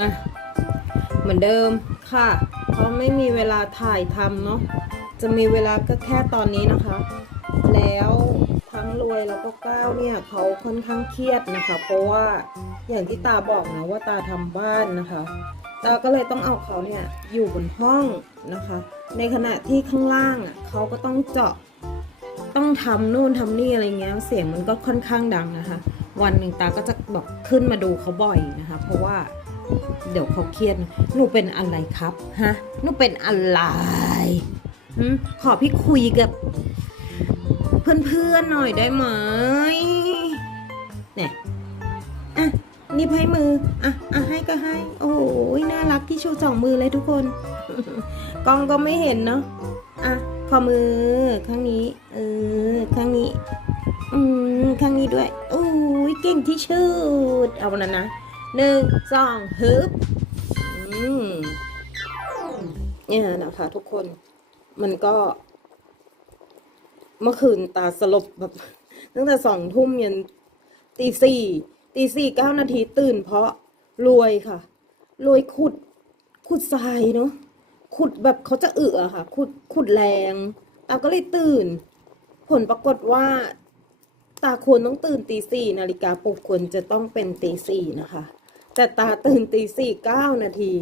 อะเหมือนเดิมค่ะ เพราะไม่มีเวลาถ่ายทำเนาะจะมีเวลาก็แค่ตอนนี้นะคะ แล้วทั้งรวยแล้วก็ก้าวเนี่ยเขาค่อนข้างเครียดนะคะ เพราะว่าอย่างที่ตาบอกนะว่าตาทำบ้านนะคะตาก็เลยต้องเอาเขาเนี่ยอยู่บนห้องนะคะ ในขณะที่ข้างล่างอะเขาก็ต้องเจาะต้องทำนู่นทำนี่อะไรเงี้ยเสียงมันก็ค่อนข้างดังนะคะ วันหนึ่งตาก็จะบอกขึ้นมาดูเขาบ่อยนะคะ เพราะว่า เดี๋ยวเขาเครียดนะหนูเป็นอะไรครับฮะหนูเป็นอะไรขอพี่คุยกับ เพื่อนๆหน่อยได้ไหมเนี่ยอะนี่ให้มืออะอะให้ก็ให้ โอ้ยน่ารักที่ชูสองมือเลยทุกคน กล้องก็ไม่เห็นเนาะอะขอมือข้างนี้ เออข้างนี้ อืมข้างนี้ด้วยโอ้ยเก่งที่ชุดเอาวันนั้นนะ หนึ่งสองฮึบอืมเนี่ยนะคะ ทุกคนมันก็ เมื่อคืนตาสลบแบบ ตั้งแต่สองทุ่มยันตีสี่ตีสี่เก้านาทีตื่นเพราะรวยค่ะ รวยขุด ขุดทรายเนาะขุดแบบเขาจะเอือค่ะ ขุดขุดแรงตาก็เลยตื่น ผลปรากฏว่า ตาควรต้องตื่นตีสี่นาฬิกาปลุกควรจะต้องเป็นตีสี่นะคะ แต่ตาตื่นตีสี่เก้านาที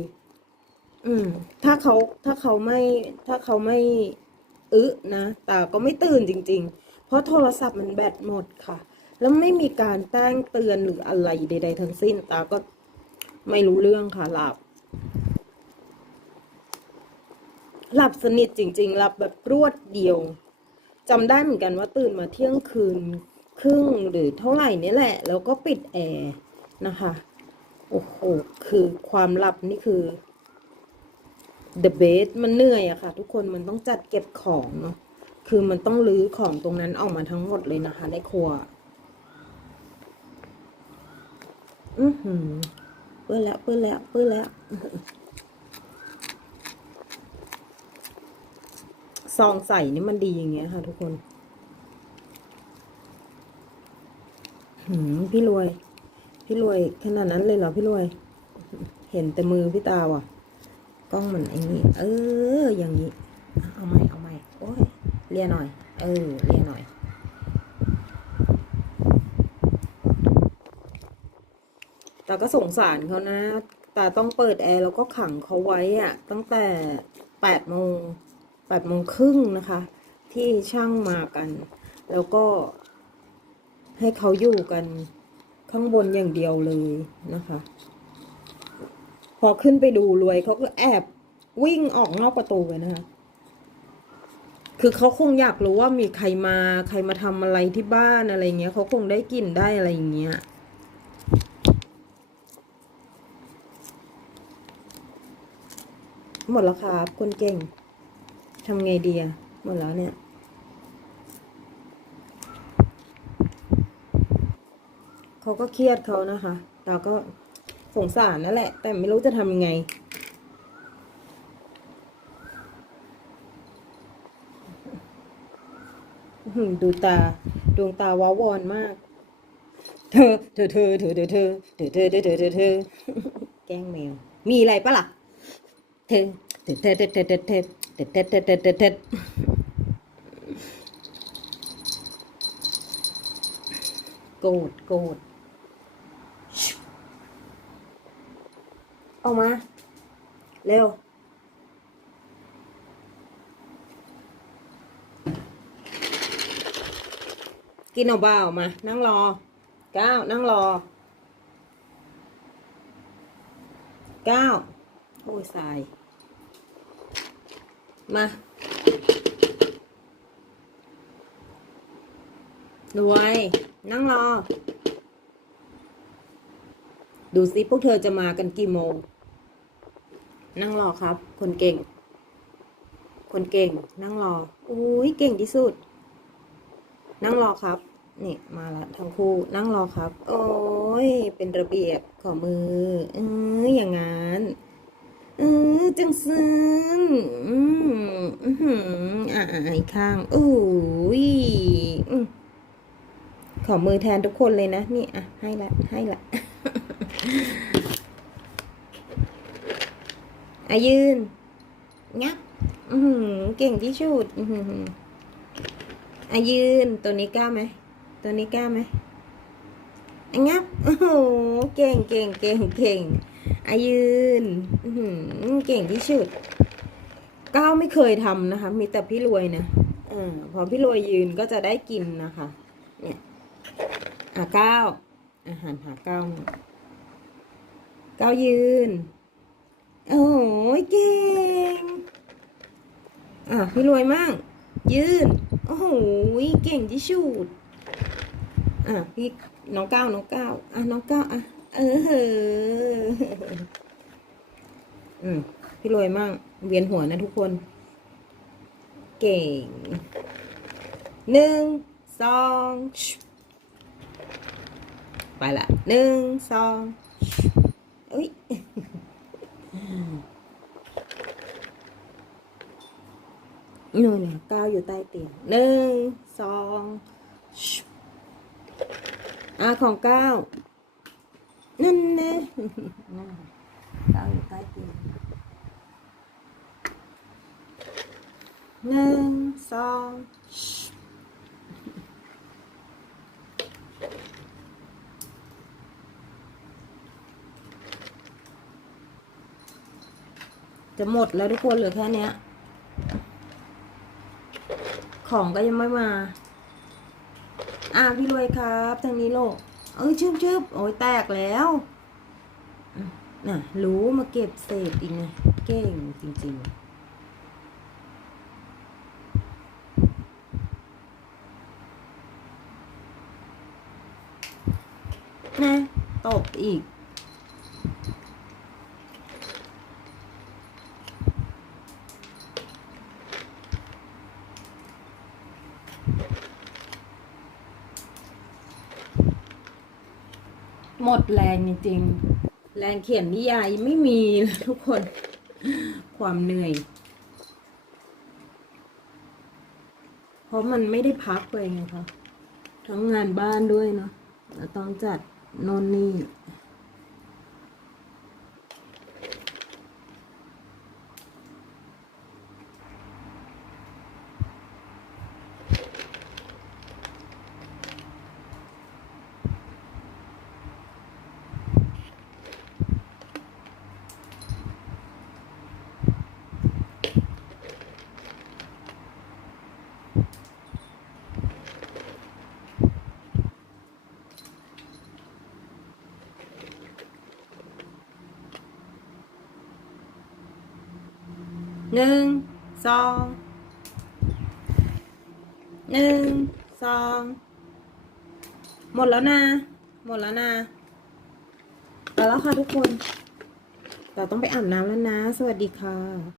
อืม ถ้าเขาถ้าเขาไม่ ถ้าเขาไม่อึนะตาก็ไม่ตื่นจริง ๆ เพราะโทรศัพท์มันแบตหมดค่ะ แล้วไม่มีการแจ้งเตือนหรืออะไรใด ๆ ทั้งสิ้น ตาก็ไม่รู้เรื่องค่ะหลับหลับสนิทจริง ๆ หลับแบบรวดเดียวจำได้เหมือนกันว่าตื่นมาเที่ยงคืนครึ่งหรือเท่าไหร่นี่แหละ แล้วก็ปิดแอร์นะคะ โอ้โห คือความลับนี่คือ the best มันเหนื่อยอะค่ะ ทุกคนมันต้องจัดเก็บของเนาะ คือมันต้องรื้อของตรงนั้นออกมาทั้งหมดเลยนะคะ ในครัว อือหือเปื้อนแล้วเปื้อนแล้วเปื้อนแล้ว ซองใส่นี่มันดีอย่างเงี้ยค่ะ ทุกคน หืมพี่รวย พี่รวยขนาดนั้นเลยเหรอพี่รวย เห็นแต่มือพี่ตาว่ะ กล้องเหมันไอ้นี่เออ อย่างนี้ เอาใหม่เอาใหม่โอ้ยเลียหน่อย เออเลียหน่อย ตาก็สงสารเขานะตาต้องเปิดแอร์แล้วก็ขังเขาไว้อะตั้งแต่แปดโมงแปดโมงครึ่งนะคะ ที่ช่างมากัน แล้วก็ให้เขาอยู่กัน ข้างบนอย่างเดียวเลยนะคะ พอขึ้นไปดูรวยเขาก็แอบวิ่งออกนอกประตูไปนะคะ คือเขาคงอยากรู้ว่ามีใครมาใครมาทำอะไรที่บ้านอะไรเงี้ยเขาคงได้กลิ่นได้อะไรอย่างเงี้ยหมดแล้วครับคนเก่งทำไงดีอะหมดแล้วเนี่ย เขาก็เครียดเขานะคะ เราก็สงสารนั่นแหละ แต่ไม่รู้จะทำยังไง ดูตา ดวงตาว้าวอนมากเธอเธอ เธอ เธอ เธอ เธอ เธอ เธอ เธอ เธอ เธอ เธอ แกล้งแมว มีอะไรปะล่ะ เธอ เธอ เธอ เธอ เธอ เธอ เธอ เธอ เธอ เธอ เธอเธอเธอโกรธโกรธ ออกมา เร็ว กินเอาเบามา นั่งรอเก้านั่งรอเก้าโอ้ยสาย มารวยนั่งรอ ดูสิพวกเธอจะมากันกี่โมง นั่งรอครับ คนเก่ง คนเก่ง นั่งรอ อุ้ยเก่งที่สุด นั่งรอครับ นี่มาละทั้งคู่ นั่งรอครับ โอ้ย เป็นระเบียบขอมือ เอออย่างงั้น เออจังซึ้งอืมอืออ่าอีกข้างอุ้ยขอมือแทนทุกคนเลยนะ นี่อะให้ละให้ละ อายืน งับ อือหือเก่งที่สุด อือหืออายืน ตัวนี้กล้าไหม ตัวนี้กล้าไหมอางับ โอ้โห เก่งเก่งเก่งเก่งอายืน อือหือเก่งที่สุด ก้าวไม่เคยทำนะคะ มีแต่พี่รวยนะเออพอพี่รวยยืนก็จะได้กินนะคะ เนี่ย อะก้าวอาหารหาก้าวก้าวยืน โอ้โหเก่ง อะพี่รวยมั่งยืน โอ้โหเก่งที่สุดอะพี่น้องก้าวน้องก้าวอะน้องก้าวอะเออเหอะอืมพี่รวยมั่งเวียนหัวนะทุกคน เก่งหนึ่งสองไปละหนึ่งสองอุ้ย นู่นเนี่ยก้าวอยู่ใต้เตียงหนึ่งสองชุบอะของก้าวนั่นแน่นั่นก้าวอยู่ใต้เตียงหนึ่งสองจะหมดแล้วทุกคนเหลือแค่เนี้ย ของก็ยังไม่มา อ่าพี่รวยครับทางนี้โลก เอ้ยชึบชึบโอ้ยแตกแล้วอะน่ะ รู้มาเก็บเศษอีกไงเก่งจริง ๆนะตบอีก ดแรงจริงๆ แรงเขียนนิยายไม่มีเลยทุกคน ความเหนื่อย เพราะมันไม่ได้พักเลยไงคะทั้งงานบ้านด้วยเนาะต้องจัดนอนนี่ หนึ่งสองหนึ่งสองหมดแล้วนะ หมดแล้วนะไปแล้วค่ะทุกคน เราต้องไปอาบน้ำแล้วนะ สวัสดีค่ะ